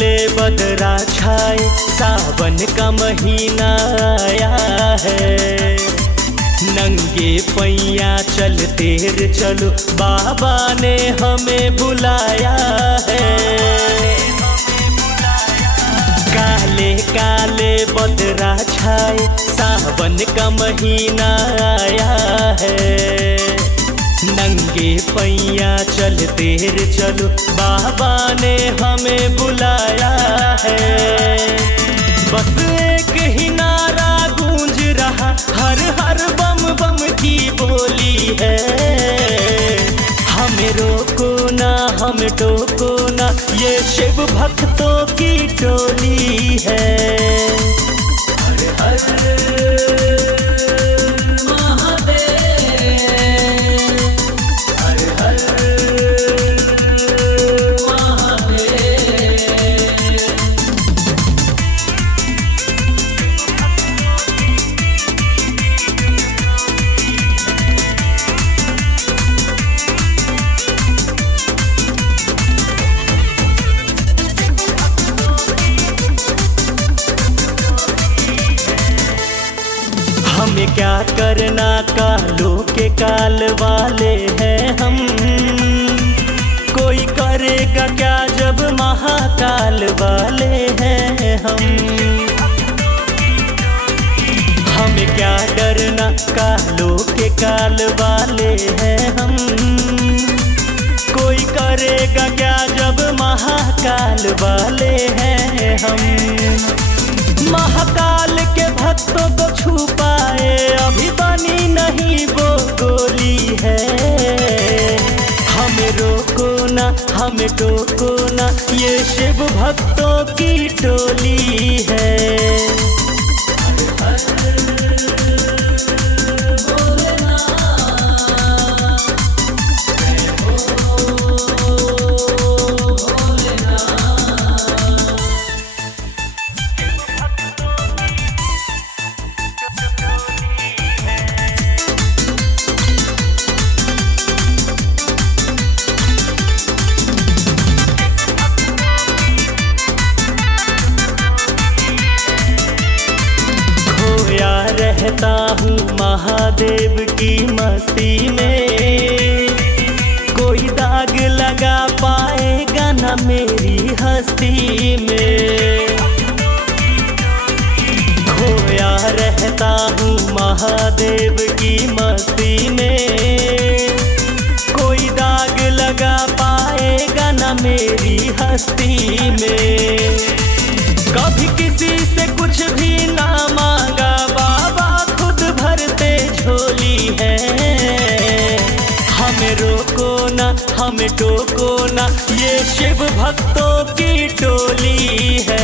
काले बदरा छाए, सावन का महीना आया है। नंगे पैया चलते चलो, बाबा ने हमें बुलाया है। काले काले बदरा छाए, सावन का महीना आया है। नंगे पैया चलते चलो, बाबा ने हमें बुलाया है। बस एक ही नारा गूंज रहा, हर हर बम बम की बोली है। हमें रोको ना, हमें टोको ना, ये शिव भक्तों की टोली है। हर हर हमें क्या करना, कालों के काल वाले हैं हम। कोई करेगा क्या जब महाकाल वाले हैं हम। हमें क्या डरना, कालों के काल वाले हैं हम। कोई करेगा क्या जब महाकाल वाले हैं हम। महाकाल के भक्तों को छू पाए, अभी बनी नहीं वो गोली है। हमें रोको ना, हमें टोको ना, ये शिव भक्तों की टोली है। रहता हूँ महादेव की मस्ती में, कोई दाग लगा पाएगा ना मेरी हस्ती में। खोया रहता हूँ महादेव की मस्ती में, कोई दाग लगा पाएगा ना मेरी हस्ती में। कभी किसी से कुछ भी ना मांगा, बाबा खुद भरते झोली है। हमें रोको ना, हमें टोको ना, ये शिव भक्तों की टोली है।